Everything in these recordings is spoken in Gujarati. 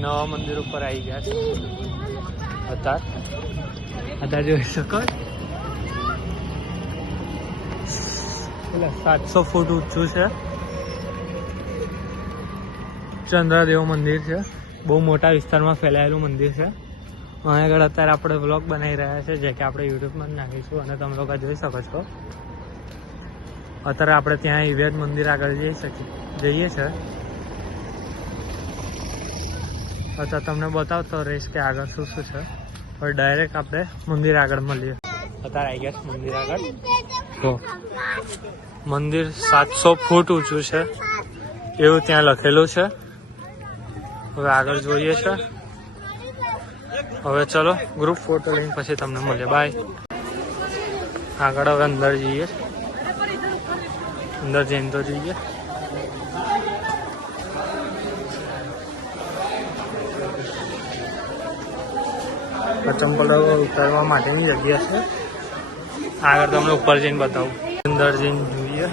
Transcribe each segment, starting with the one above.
નવા મંદિર ઉપર આવી ગયા છે અત્યારે જોઈ શકો 700 ફૂટ ઊંચું છે ચંદ્રદેવ મંદિર છે બહુ મોટા વિસ્તારમાં ફેલાયેલું મંદિર છે અહીં આગળ અત્યારે આપણે વ્લોગ બનાવી રહ્યા છે જે કે આપણે યુટ્યુબમાં નાખીશું અને તમે લોકો જોઈ શકો છો અત્યારે આપણે ત્યાં ઈવેદ મંદિર આગળ જઈએ છીએ અત્યારે તમને બતાવતો રહીશ કે આગળ શું શું છે હવે ડાયરેક્ટ આપણે મંદિર આગળ મળીએ અત્યારે આવી ગયા છે મંદિર આગળ તો મંદિર 700 ફૂટ ઊંચું છે એવું ત્યાં લખેલું છે હવે આગળ જોઈએ છે હવે ચલો ગ્રુપ ફોટો લઈને પછી તમને મળીએ બાય આગળ હવે અંદર જઈએ અંદર જઈને તો જઈએ ચંપલ ઉતારવા માટેની જગ્યા છે આગળ તમને ઉપર જઈને બતાવું અંદર જઈને જોઈએ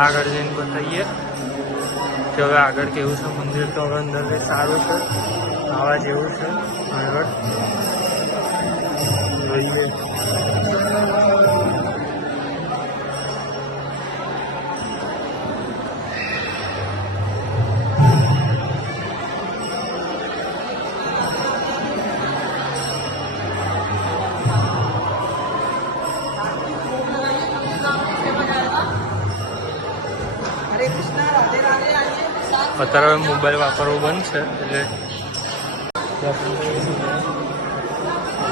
આગળ જઈને બતાવીએ કે હવે આગળ કેવું છે મંદિર તો હવે અંદર સારું છે આવા જેવું છે આગળ જોઈએ અત્યારે મોબાઈલ વાપરવો બંધ છે એટલે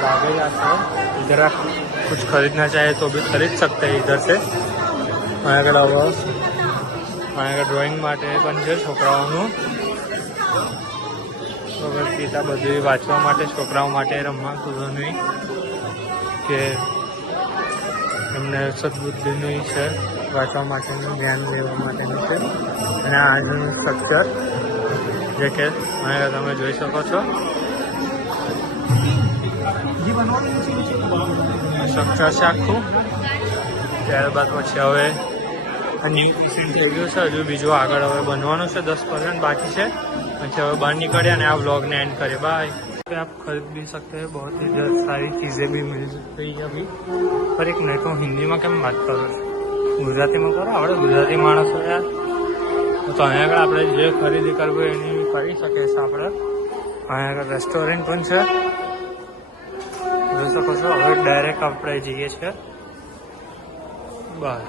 लागे इधर आप कुछ खरीदना चाहे तो भी खरीद सकते हैं इधर से આગળ ડ્રોઈંગ માટે પણ છે છોકરાઓનું ભગવદ્ગીતા બધી વાંચવા માટે છોકરાઓ માટે રમવા કૂદવાની કે એમને સદબુદ્ધિની છે વાંચવા માટેનું જ્ઞાન લેવા માટેનું છે અને આજનું સ્ટ્રક્ચર જે કે અહીંયા તમે જોઈ શકો છો સ્ટ્રક્ચર છે આખું ત્યારબાદ પછી હવે ન્યૂ સીન થઈ ગયું છે હજુ બીજું આગળ હવે બનવાનું છે 10% बाकी છે પછી હવે બહાર નીકળ્યા અને આ વ્લોગને एंड કરીએ बाय आप खरीद भी सकते हैं बहुत ही सारी चीज़ें भी मिल रही है अभी पर एक नहीं तो हिंदी में केम बात करो गुजराती में करो આપણે ગુજરાતી માણસો યાર તો અહીંયા આગળ આપણે જે ખરીદી કરવું એની કરી શકીએ છીએ આપણે અહીંયા આગળ રેસ્ટોરન્ટ પણ છે જોઈ શકો છો હવે ડાયરેક્ટ આપણે જઈએ છીએ બહાર